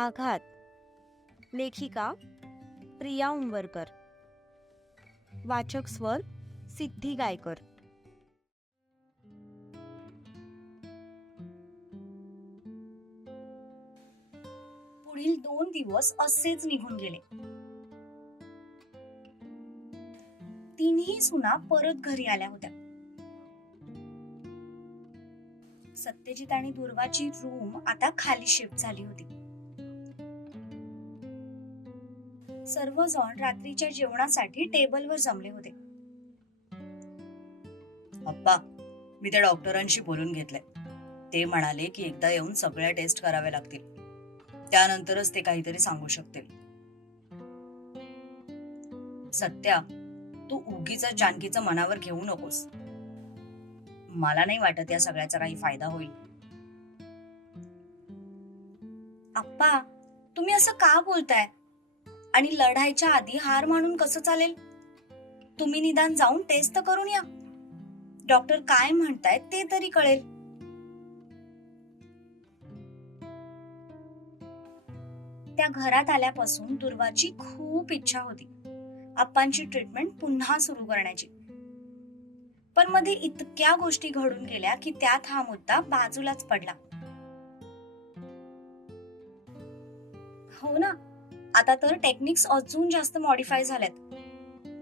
आघात. लेखिका प्रिया उंबरकर. वाचक स्वर सिद्धी गायकर. पुढील दोन दिवस असेच निघून गेले. तिन्ही सुना परत घरी आल्या होत्या. सत्यजित आणि दुर्वाची रूम आता खाली शिफ्ट झाली होती. सर्वजण रात्रीच्या जेवणासाठी टेबलवर जमले होते. अप्पा मी त्या डॉक्टरांशी बोलून घेतलंय. ते म्हणाले की एकदा येऊन सगळ्या टेस्ट कराव्या लागतील. त्यानंतरच ते काहीतरी सांगू शकतील. सत्या तू उगीच जानकीचं मनावर घेऊ नकोस. मला नाही वाटत या सगळ्याचा काही फायदा होईल. आप्पा तुम्ही असं का बोलताय? आणि लढायच्या आधी हार मानून कसं चालेल? तुम्ही निदान जाऊन टेस्ट तर करून या. डॉक्टर काय म्हणतायत ते तरी कळेल. त्या घरात आल्यापासून दुर्वाची खूप इच्छा होती. आप्पांची ट्रीटमेंट पुन्हा सुरू करण्याची. पण मध्ये इतक्या गोष्टी घडून गेल्या की त्यात हा मुद्दा बाजूलाच पडला. हो ना? आता तर टेक्निक्स अजून जास्त मॉडिफाय झाल्यात.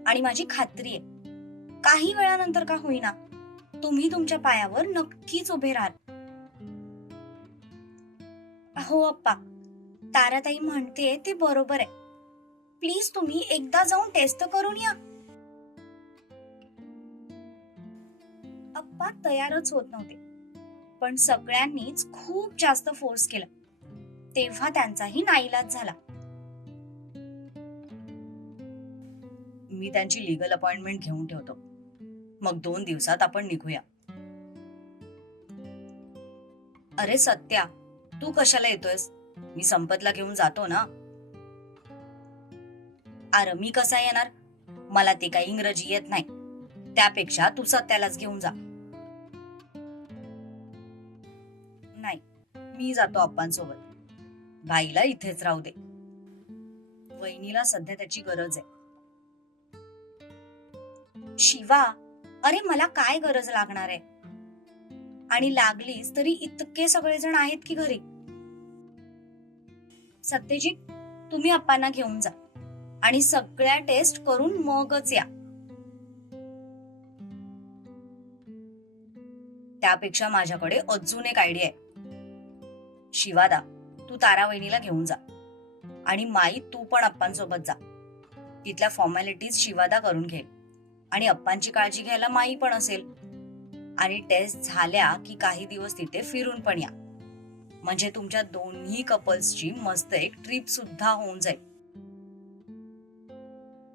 आणि माझी खात्री आहे काही वेळानंतर का होईना तुम्ही तुमच्या पायावर नक्कीच उभे राहाल. हो अप्पा ताराताई म्हणते ते बरोबर आहे. प्लीज तुम्ही एकदा जाऊन टेस्ट करून या. अप्पा तयारच होत नव्हते पण सगळ्यांनीच खूप जास्त फोर्स केला. तेव्हा त्यांचाही नाईलाज झाला. मी त्यांची लिगल अपॉइंटमेंट घेऊन ठेवतो. मग दोन दिवसात आपण निघूया. अरे सत्या तू कशाला येतोयस? मी संपतला घेऊन जातो ना? अरे मी कसा येणार? मला ते काही इंग्रजी येत नाही. त्यापेक्षा तू सत्यालाच घेऊन जा. नाही मी जातो आप्पांसोबत. भाईला इथेच राहू दे. वहिनीला सध्या त्याची गरज आहे. शिवा अरे मला काय गरज लागणार आहे? आणि लागलीच तरी इतके सगळेजण आहेत की घरी? सत्यजित तुम्ही अप्पांना घेऊन जा आणि सगळ्या टेस्ट करून मगच या. त्यापेक्षा माझ्याकडे अजून एक आयडिया आहे. शिवादा तू तारा वहिनीला घेऊन जा आणि माई तू पण अप्पांसोबत जा. तिथल्या फॉर्मॅलिटीज शिवादा करून घे आणि अप्पांची काळजी घ्यायला माई पण असेल. आणि टेस्ट झाल्या की काही दिवस तिथे फिरून पण या. म्हणजे तुमच्या दोन्ही कपल्सची मस्त एक ट्रिप सुद्धा होऊन जाईल.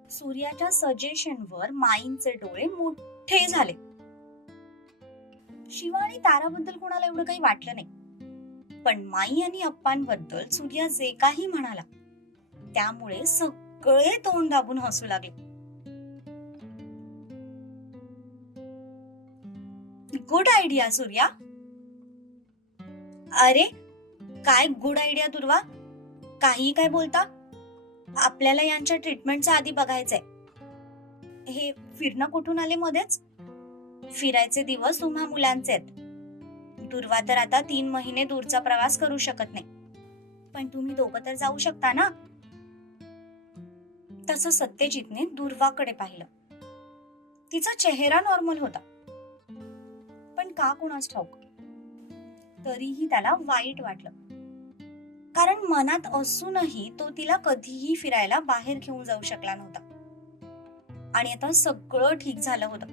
सूर्याच्या सजेशनवर माईंचे डोळे मोठे झाले. शिवा आणि ताराबद्दल कोणाला एवढं काही वाटलं नाही. पण माई आणि अप्पांबद्दल सूर्या जे काही म्हणाला त्यामुळे सगळे तोंड दाबून हसू लागले. गुड आयडिया सूर्या अरे काय गुड आयडिया दुर्वा? काही काय बोलता? आपल्याला यांच्या ट्रीटमेंटचा आधी बघायचंय. हे फिरणं कुठून आले मध्येच? फिरायचे दिवस तुम्हा मुलांचे आहेत दुर्वा तर आता तीन महिने दूरचा प्रवास करू शकत नाही. पण तुम्ही दोघं तर जाऊ शकता ना? तसं सत्यजितने दुर्वाकडे पाहिलं. तिचा चेहरा नॉर्मल होता. का कुणास ठाऊक? तरीही त्याला वाईट वाटलं. कारण मनात असूनही तो तिला कधीही फिरायला बाहेर घेऊन जाऊ शकला नव्हता. आणि आता सगळं ठीक झालं होतं.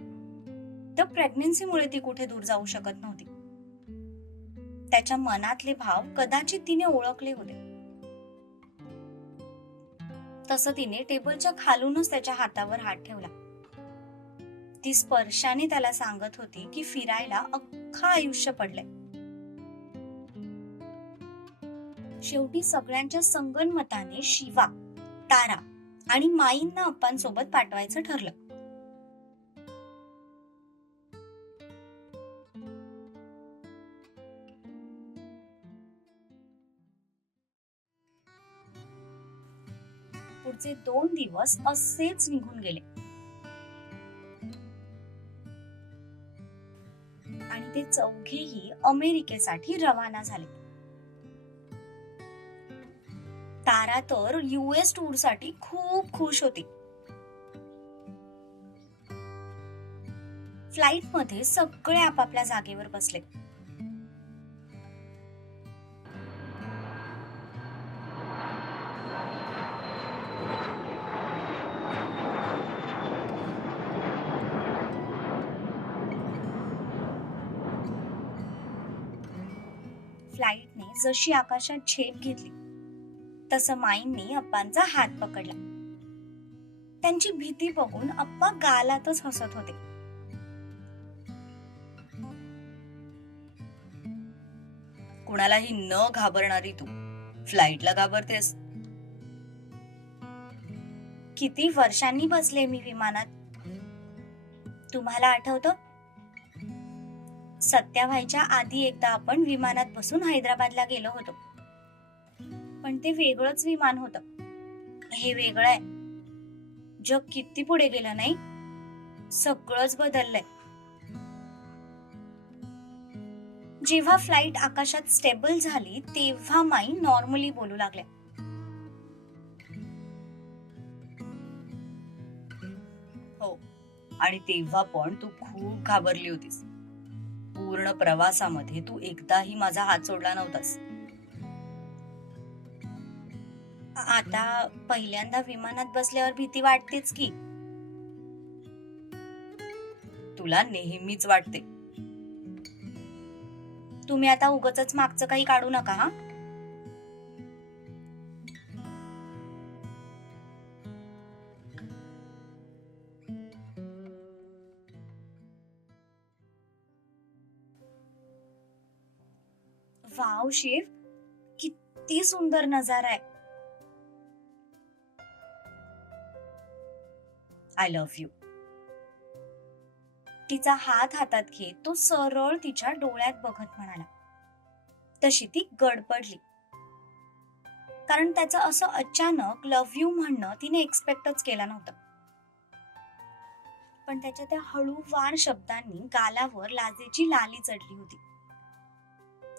तर प्रेग्नेन्सीमुळे ती कुठे दूर जाऊ शकत नव्हती. त्याच्या मनातले भाव कदाचित तिने ओळखले होते. तसं तिने टेबलच्या खालूनच त्याच्या हातावर हात ठेवला. ती स्पर्शाने त्याला सांगत होती की फिरायला अख्खा आयुष्य पडलंय. शेवटी सगळ्यांच्या संगनमताने शिवा तारा आणि माईंना अप्पांसोबत पाठवायचं ठरलं. पुढचे दोन दिवस असेच निघून गेले. चौघेही अमेरिकेसाठी रवाना झाले. तारा तर युएस टूरसाठी खूप खुश होती. फ्लाईटमध्ये सगळे आपापल्या जागेवर बसले. जशी आकाशात झेप घेतली तसं माईंनी अप्पांचा हात पकडला. त्यांची भीती बघून अप्पा गालातच हसत होते. कुणालाही न घाबरणारी तू फ्लाईटला घाबरतेस. किती वर्षांनी बसले मी विमानात. तुम्हाला आठवतं? सत्याभाईच्या आधी एकदा आपण विमानात बसून हैदराबादला गेलो होतो. पण ते वेगळंच विमान होत. हे वेगळं आहे. जग किती पुढे गेलं नाही? सगळंच बदललंय. जेव्हा फ्लाईट आकाशात स्टेबल झाली तेव्हा माई नॉर्मली बोलू लागल्या. हो. आणि तेव्हा पण तू खूप घाबरली होतीस. पूर्ण प्रवासामध्ये तू एकदाही माझा हात सोडला नव्हतास. आता पहिल्यांदा विमानात बसल्यावर भीती वाटतेच की. तुला नेहमीच वाटते. तुम्ही आता उगच मागचं काही काढू नका हा? वाव शिव किती सुंदर नजारा आहे. आय लव्ह यू तिचा हात हातात घेत तो सरळ तिच्या डोळ्यात बघत म्हणाला. तशी ती गडबडली. कारण त्याचं असं अचानक लव्ह यू म्हणणं तिने एक्सपेक्टच केलं नव्हतं. पण त्याच्या त्या हळूवार शब्दांनी गालावर लाजेची लाली चढली होती.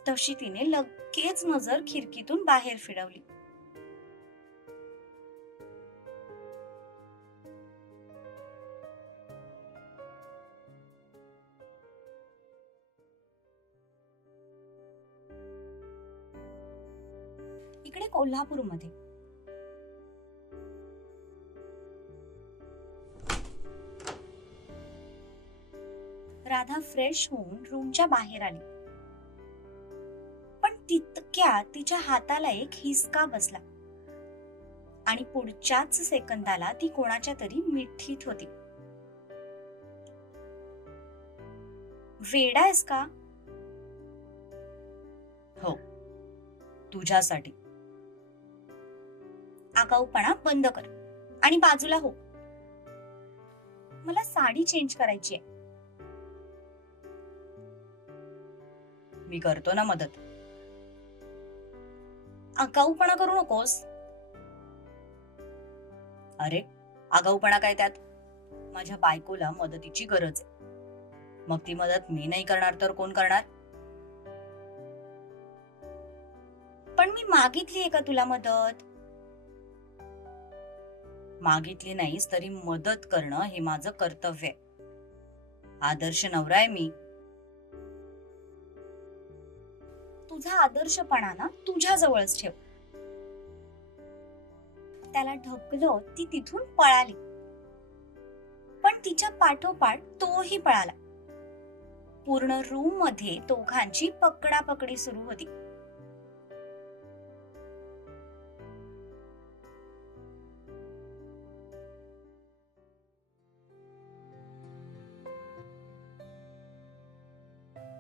तशी तिने लगेच नजर खिडकीतून बाहेर फिरवली. इकडे कोल्हापूरमध्ये. राधा फ्रेश होऊन रूमच्या बाहेर आली. पण तितक्यात तिच्या हाताला एक हिसका बसला. आणि पुढच्याच सेकंदाला ती कोणाच्या तरी मिठीत होती. वेडा आहेस का? हो. तुझ्यासाठी. आगाऊपणा बंद कर. आणि बाजूला हो. मला साडी चेंज करायची आहे. मी करतो ना मदत. आगाऊपणा करू नकोस. अरे आगाऊपणा काय त्यात? माझ्या बायकोला मदतीची गरज आहे. मग ती मदत मी नाही करणार तर कोण करणार? पण मी मागितली आहे का तुला मदत? मागितली नाहीस तरी मदत करणं हे माझं कर्तव्य आहे. आदर्श नवरा आहे मी. तुझा आदर्शपणा ना तुझ्या जवळच ठेव. त्याला ढकलं ती तिथून पळाली. पण तिच्या पाठोपाठ तोही पळाला. पूर्ण रूममध्ये दोघांची पकडापकडी सुरू होती.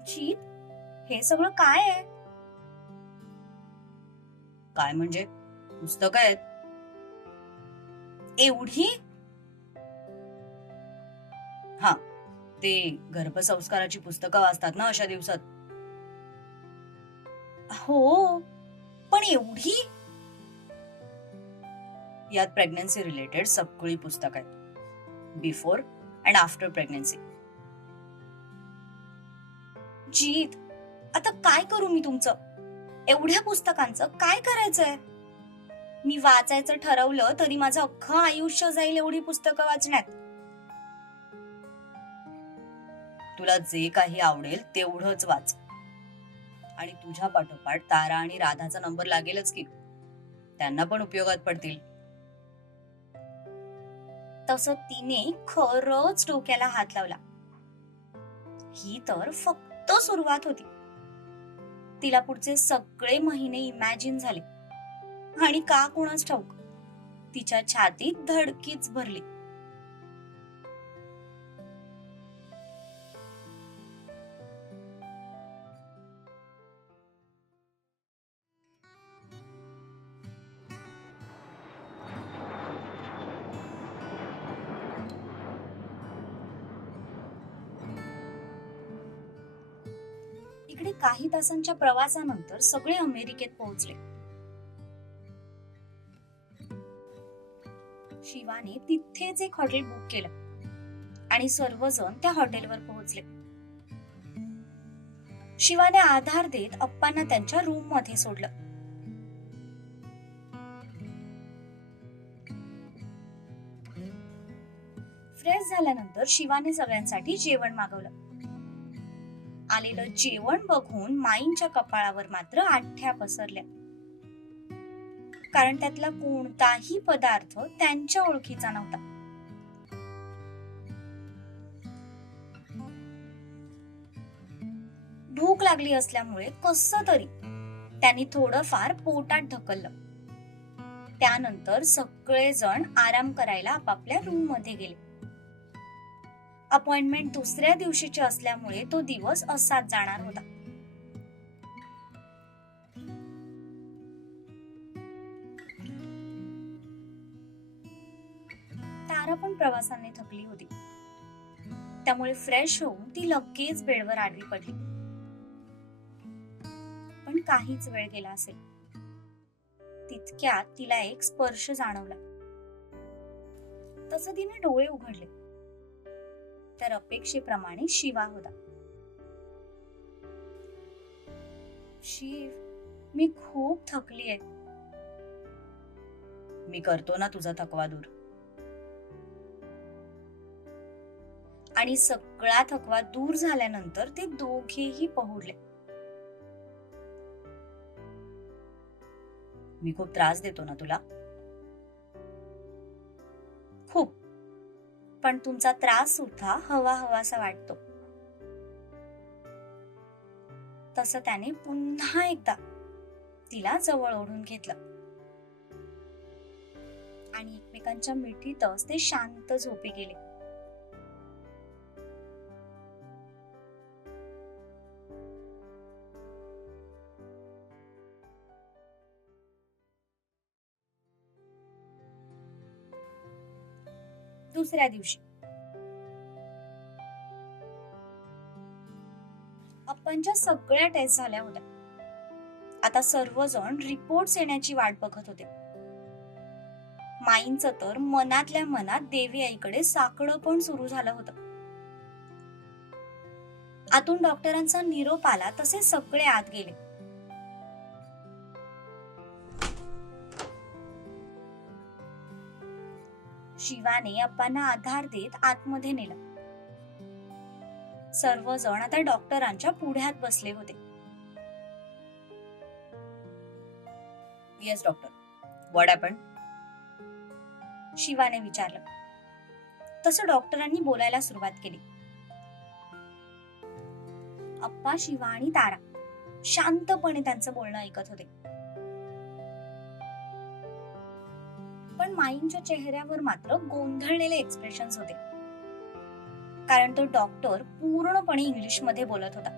जीत हे सगळं काय आहे? काय म्हणजे? पुस्तक आहेत. एवढी? हा ते गर्भसंस्काराची पुस्तकं वाचतात ना अशा दिवसात. हो पण एवढी? यात प्रेग्नन्सी रिलेटेड सगळी पुस्तक आहेत. बिफोर अँड आफ्टर प्रेग्नन्सी जीत आता काय करू मी तुमचं? एवढ्या पुस्तकांचं काय करायचंय? मी वाचायचं ठरवलं तरी माझं अख्खं आयुष्य जाईल एवढी पुस्तकं वाचण्यात. तुला जे काही आवडेल तेवढंच वाच. आणि तुझ्या पाठोपाठ तारा आणि राधाचा नंबर लागेलच की. त्यांना पण उपयोगात पडतील. तस तिने खरंच डोक्याला हात लावला. ही तर फक्त सुरुवात होती. तिला पुढचे सगळे महिने इमॅजिन झाले. आणि का कुणाच ठाऊक? तिच्या छातीत धडकीच भरली. इकडे तासांच्या प्रवासानंतर सगळे अमेरिकेत पोहोचले. शिवाने तिथेच एक हॉटेल बुक केलं आणि सर्वजण त्या हॉटेलवर पोहोचले. शिवाने आधार देत अप्पांना त्यांच्या रूममध्ये सोडलं. फ्रेश झाल्यानंतर शिवाने सगळ्यांसाठी जेवण मागवलं. आलेलं जेवण बघून माईंच्या कपाळावर मात्र आठ्या पसरल्या. कारण त्यातला कोणताही पदार्थ त्यांच्या ओळखीचा नव्हता. भूक लागली असल्यामुळे कस तरी त्यांनी थोडंफार पोटात ढकललं. त्यानंतर सगळेजण आराम करायला आपापल्या रूममध्ये गेले. अपॉइंटमेंट दुसऱ्या दिवशीची असल्यामुळे तो दिवस असाच जाणार होता. तारा पण प्रवासाने थकली होती. त्यामुळे फ्रेश होऊन ती लगेच बेडवर आडवी पडली. पण काहीच वेळ गेला असेल. तितक्यात तिला एक स्पर्श जाणवला. तसं तिने डोळे उघडले. तर अपेक्षेप्रमाणे शिवा होता. शिव मी खूप थकली आहे. मी करतो ना तुझा थकवा दूर. आणि सगळा थकवा दूर झाल्यानंतर ते दोघेही पहुडले मी खूप त्रास देतो ना तुला? खूप. पण तुमचा त्रास सुद्धा हवा हवासा वाटतो. तसं त्याने पुन्हा एकदा तिला जवळ ओढून घेतलं. आणि एकमेकांच्या मिठीतच ते शांत झोपी गेले. दुसऱ्या दिवशी. अप्पांच्या सगळ्या टेस्ट झाल्या होत्या. आता सर्वजण रिपोर्ट येण्याची वाट बघत होते. माईंच तर मनातल्या मनात देवी आईकडे साकडं पण सुरू झालं होतं. आतून डॉक्टरांचा निरोप आला तसे सगळे आत गेले. शिवाने अप्पांना आधार देत आतमध्ये नेलं. सर्वजण आता डॉक्टरांच्या पुढ्यात बसले होते. येस डॉक्टर वॉट हॅपन शिवाने विचारलं. तसं डॉक्टरांनी बोलायला सुरुवात केली. अप्पा शिवा आणि तारा शांतपणे त्यांचं बोलणं ऐकत होते. पण माईंच्या चेहऱ्यावर मात्र गोंधळलेले एक्सप्रेशन होते. कारण तो डॉक्टर पूर्णपणे इंग्लिशमध्ये बोलत होता.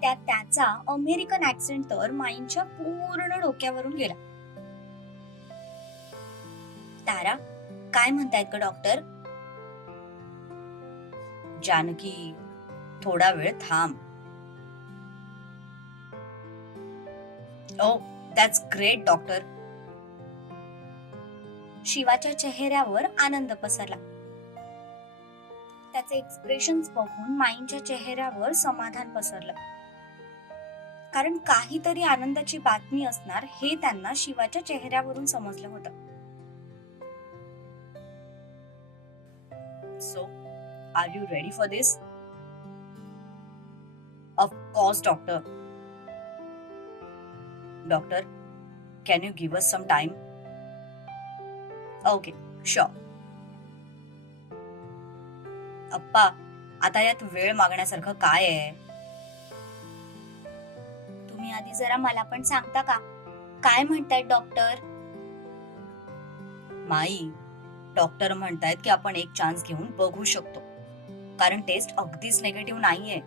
त्यात त्याचा अमेरिकन ऍक्सेंट तर माईंच्या पूर्ण डोक्यावरून गेला. तारा काय म्हणतायत का डॉक्टर जानकी थोडा वेळ थांब. ओ दॅट्स ग्रेट डॉक्टर शिवाच्या चेहऱ्यावर आनंद पसरला. त्याचे एक्सप्रेशन बघून माईंच्या चेहऱ्यावर समाधान पसरलं. कारण काहीतरी आनंदाची बातमी असणार हे त्यांना शिवाच्या चेहऱ्यावरून समजलं होतं. So are you ready for this of course doctor doctor can you give us some time okay Shaw अप्पा आता यात वेळ मागण्यासारखं काय आहे? तुम्ही आधी जरा मला पण सांगता का? काय म्हणतायत डॉक्टर माई डॉक्टर म्हणतायत की आपण एक चान्स घेऊन बघू शकतो. कारण टेस्ट अगदीच निगेटिव्ह नाहीये.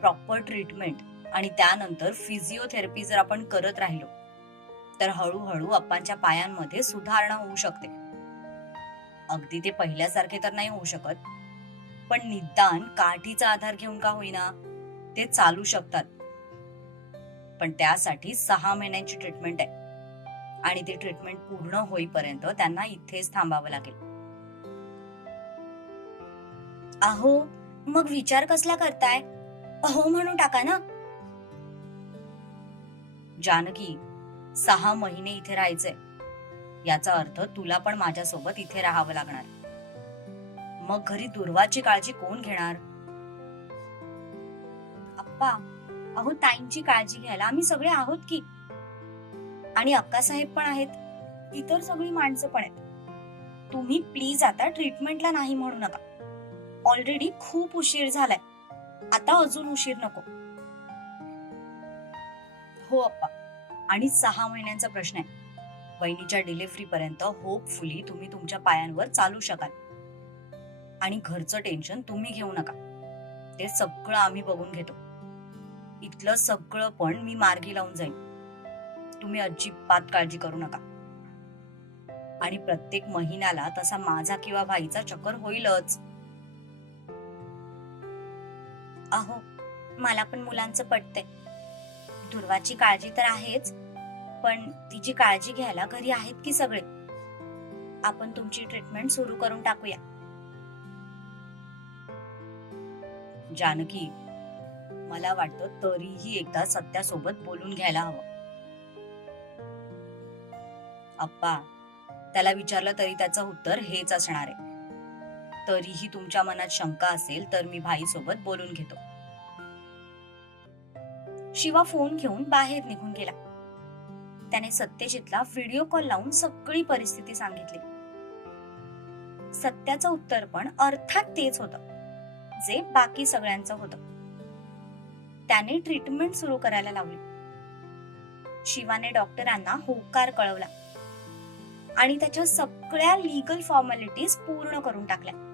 प्रॉपर ट्रीटमेंट आणि त्यानंतर फिजिओथेरपी जर आपण करत राहिलो तर हळूहळू अप्पांच्या पायांमध्ये सुधारणा होऊ शकते. अगदी ते पहिल्यासारखे तर नाही होऊ शकत पण निदान काठीचा आधार घेऊन का होईना ते चालू शकतात. पण त्यासाठी सहा महिन्यांची ट्रीटमेंट आहे. आणि ती ट्रीटमेंट पूर्ण होईपर्यंत त्यांना इथेच थांबावं लागेल. अहो मग विचार कसला करताय? अहो म्हणून टाका ना. जानकी सहा महिने इथे राहायचंय. याचा अर्थ तुला पण माझ्यासोबत इथे राहावं लागणार. मग घरी दुर्वाची काळजी कोण घेणार? अप्पा अहो ताईंची काळजी घ्यायला आम्ही सगळे आहोत की? आणि अक्कासाहेब पण आहेत. इतर सगळी माणसं पण आहेत. तुम्ही प्लीज आता ट्रीटमेंटला नाही म्हणू नका. ऑलरेडी खूप उशीर झालाय. आता अजून उशीर नको. हो अप्पा. आणि सहा महिन्यांचा प्रश्न आहे. वहिनीच्या डिलिव्हरी पर्यंत होपफुली तुम्ही तुमच्या पायांवर चालू शकाल. आणि घरचं टेन्शन तुम्ही घेऊ नका. ते सगळं आम्ही बघून घेतो. इथलं सगळं पण मी मार्गी लावून जाईन. तुम्ही अजिबात काळजी करू नका. आणि प्रत्येक महिन्याला तसा माझा किंवा भाईचा चक्कर होईलच. अहो मला पण मुलांचं पटतंय. दुर्वाची काळजी तर आहेच पण तिची काळजी घ्यायला घरी आहेत की सगळे? आपण तुमची ट्रीटमेंट सुरू करून टाकूया. जानकी मला वाटतं तरीही एकदा सत्यासोबत बोलून घ्यायला हवं. अप्पा त्याला विचारलं तरी त्याचं उत्तर हेच असणार आहे. तरीही तुमच्या मनात शंका असेल तर मी भाई सोबत बोलून घेतो. शिवा फोन घेऊन बाहेर निघून गेला. त्याने सत्यजितला व्हिडिओ कॉल लावून सगळी परिस्थिती सांगितली. सत्याचं उत्तर पण अर्थात तेच होतं. जे बाकी सगळ्यांचं होतं. त्याने ट्रीटमेंट सुरू करायला लावली. शिवाने डॉक्टरांना होकार कळवला. आणि त्याच्या सगळ्या लिगल फॉर्मॅलिटीज पूर्ण करून टाकल्या.